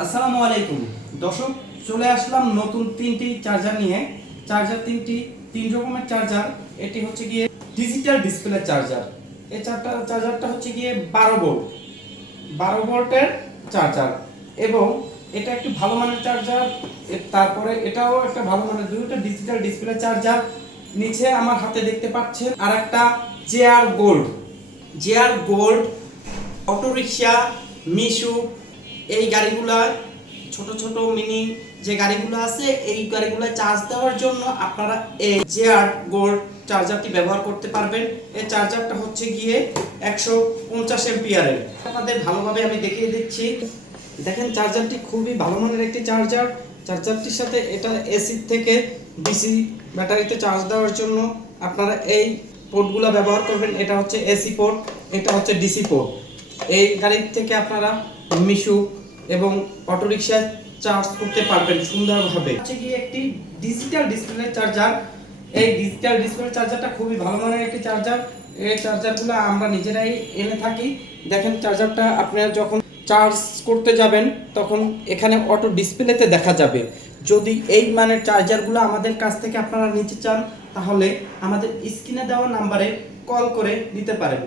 আসসালামু আলাইকুম। দর্শক, চলে আসলাম নতুন তিনটি চার্জার নিয়ে। চার্জার তিনটি, তিন রকমের চার্জার এটি হচ্ছে গিয়ে ডিজিটাল ডিসপ্লে চার্জার এই চারটা চার্জারটা হচ্ছে গিয়ে বারো ভোল্ট বারো ভোল্টের চার্জার এবং এটা একটি ভালো মানের চার্জার তারপরে এটাও একটা ভালো মানের দুটো ডিজিটাল ডিসপ্লে চার্জার নিচে আমার হাতে দেখতে পাচ্ছেন আর একটা JR gold JR gold auto rickshaw Mishu এই গাড়িগুলা, ছোট ছোট মিনি যে গাড়িগুলো আছে, এই গাড়িগুলো চার্জ দেওয়ার জন্য আপনারা এই জেআর গোল্ড চার্জারটি ব্যবহার করতে পারবেন। এই চার্জারটা হচ্ছে গিয়ে একশো পঞ্চাশ এমপিয়ারের আপনাদের ভালোভাবে আমি দেখিয়ে দিচ্ছি। দেখেন চার্জারটি খুবই ভালো মানের একটি চার্জার চার্জারটির সাথে এটা এসি থেকে ডিসি ব্যাটারিতে চার্জ দেওয়ার জন্য আপনারা এই পোর্টগুলো ব্যবহার করবেন। এটা হচ্ছে এসি পোর্ট এটা হচ্ছে ডিসি পোর্ট এই গাড়ির থেকে আপনারা মিশু এবং অটোরিকশা চার্জ করতে পারবেন সুন্দরভাবে। হচ্ছে কি একটি ডিজিটাল ডিসপ্লে চার্জার এই ডিজিটাল ডিসপ্লে চার্জারটা খুবই ভালো মানের একটি চার্জার এই চার্জারগুলো আমরা নিজেরাই এনে থাকি। দেখেন চার্জারটা আপনারা যখন চার্জ করতে যাবেন, তখন এখানে অটো ডিসপ্লেতে দেখা যাবে। যদি এই মানের চার্জারগুলো আমাদের কাছ থেকে আপনারা নিতে চান, তাহলে আমাদের স্ক্রিনে দেওয়া নাম্বারে কল করে নিতে পারেন।